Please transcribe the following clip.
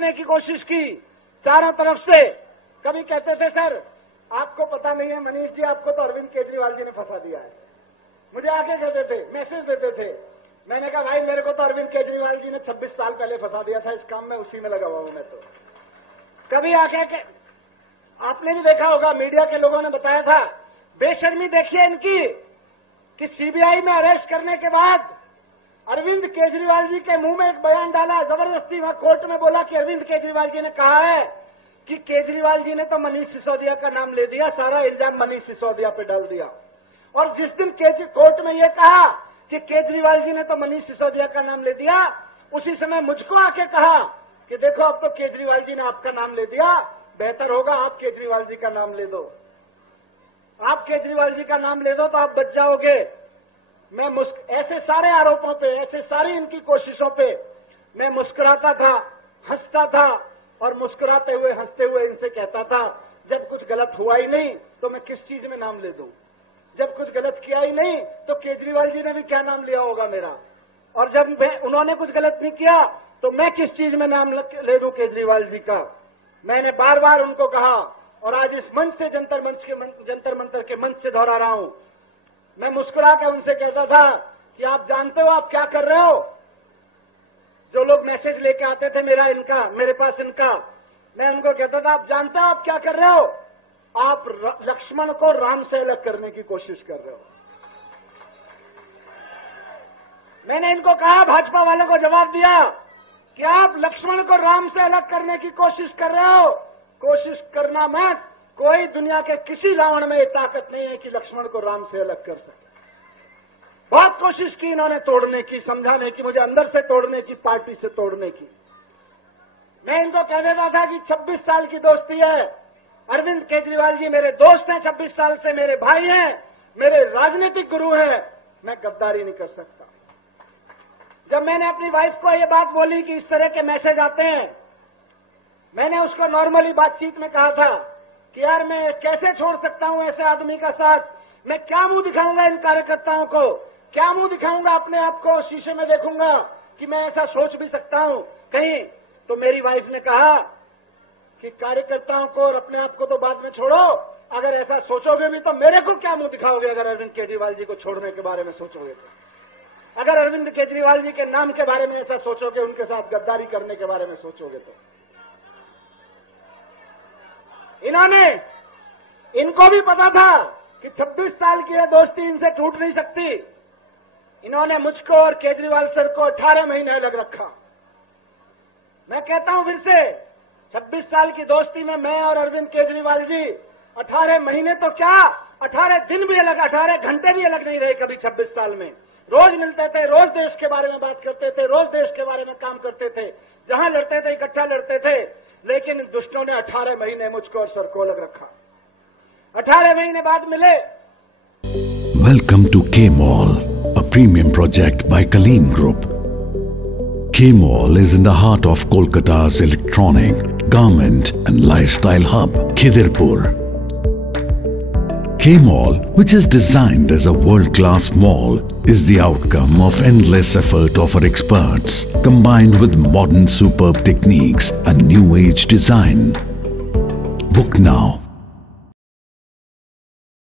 करने की कोशिश की चारों तरफ से। कभी कहते थे सर आपको पता नहीं है मनीष जी, आपको तो अरविंद केजरीवाल जी ने फंसा दिया है। मुझे आके कहते थे, मैसेज देते थे। मैंने कहा भाई मेरे को तो अरविंद केजरीवाल जी ने 26 साल पहले फंसा दिया था, इस काम में उसी में लगा हुआ हूं मैं तो। कभी आके आपने भी देखा होगा, मीडिया के लोगों ने बताया था, बेशर्मी देखिए इनकी कि सीबीआई में अरेस्ट करने के बाद अरविंद केजरीवाल जी के मुंह में एक बयान डाला, जबरदस्ती वहां कोर्ट में बोला कि अरविंद केजरीवाल जी ने कहा है कि केजरीवाल जी ने तो मनीष सिसोदिया का नाम ले दिया, सारा इल्जाम मनीष सिसोदिया पे डाल दिया। और जिस दिन कोर्ट में यह कहा कि केजरीवाल जी ने तो मनीष सिसोदिया का नाम ले दिया, उसी समय मुझको आके कहा कि देखो अब तो केजरीवाल जी ने आपका नाम ले दिया, बेहतर होगा आप केजरीवाल जी का नाम ले दो, आप केजरीवाल जी का नाम ले दो तो आप बच जाओगे। मैं ऐसे सारे आरोपों पे, ऐसे सारी इनकी कोशिशों पे मैं मुस्कुराता था, हंसता था और मुस्कुराते हुए हंसते हुए इनसे कहता था जब कुछ गलत हुआ ही नहीं तो मैं किस चीज में नाम ले दूं, जब कुछ गलत किया ही नहीं तो केजरीवाल जी ने भी क्या नाम लिया होगा मेरा, और जब उन्होंने कुछ गलत नहीं किया तो मैं किस चीज में नाम ले दूं केजरीवाल जी का। मैंने बार बार उनको कहा और आज इस मंच से जंतर मंतर के मंच से दोहरा रहा हूं। मैं मुस्कुरा कर उनसे कहता था कि आप जानते हो आप क्या कर रहे हो। जो लोग मैसेज लेके आते थे मेरे पास इनका, मैं उनको कहता था आप जानते हो आप क्या कर रहे हो, आप लक्ष्मण को राम से अलग करने की कोशिश कर रहे हो। मैंने इनको कहा, भाजपा वालों को जवाब दिया कि आप लक्ष्मण को राम से अलग करने की कोशिश कर रहे हो। कोशिश करना मत, कोई दुनिया के किसी रावण में ये ताकत नहीं है कि लक्ष्मण को राम से अलग कर सके। बहुत कोशिश की इन्होंने तोड़ने की, समझाने की, मुझे अंदर से तोड़ने की, पार्टी से तोड़ने की। मैं इनको कह देता था कि 26 साल की दोस्ती है, अरविंद केजरीवाल जी मेरे दोस्त हैं, 26 साल से मेरे भाई हैं, मेरे राजनीतिक गुरु हैं, मैं गद्दारी नहीं कर सकता। जब मैंने अपनी वाइफ को ये बात बोली कि इस तरह के मैसेज आते हैं, मैंने उसको नॉर्मली बातचीत में कहा था कि यार मैं कैसे छोड़ सकता हूं ऐसे आदमी का साथ, मैं क्या मुंह दिखाऊंगा इन कार्यकर्ताओं को, क्या मुंह दिखाऊंगा अपने आप को, शीशे में देखूंगा कि मैं ऐसा सोच भी सकता हूं कहीं। तो मेरी वाइफ ने कहा कि कार्यकर्ताओं को और अपने आप को तो बाद में छोड़ो, अगर ऐसा सोचोगे भी तो मेरे को क्या मुंह दिखाओगे अगर अरविंद केजरीवाल जी को छोड़ने के बारे में सोचोगे तो। अगर अरविंद केजरीवाल जी के नाम के बारे में ऐसा सोचोगे, उनके साथ गद्दारी करने के बारे में सोचोगे तो। इनको भी पता था कि 26 साल की यह दोस्ती इनसे टूट नहीं सकती। इन्होंने मुझको और केजरीवाल सर को 18 महीने अलग रखा। मैं कहता हूं फिर से, 26 साल की दोस्ती में मैं और अरविंद केजरीवाल जी 18 महीने तो क्या, 18 दिन भी अलग, 18 घंटे भी अलग नहीं रहे कभी 26 साल में। रोज मिलते थे, रोज देश के बारे में बात करते थे, रोज देश के बारे में काम करते थे, जहां लड़ते थे इकट्ठा लड़ते थे। लेकिन दुष्टों ने 18 महीने मुझको और सर को अलग रखा। 18 महीने बाद मिले। Welcome to K-Mall, a premium project by Kaleem Group. K-Mall is in the heart of Kolkata's electronic, garment and lifestyle hub, Khidirpur. K-Mall, which is designed as a world-class mall, is the outcome of endless effort of our experts, combined with modern superb techniques and new age design. Book now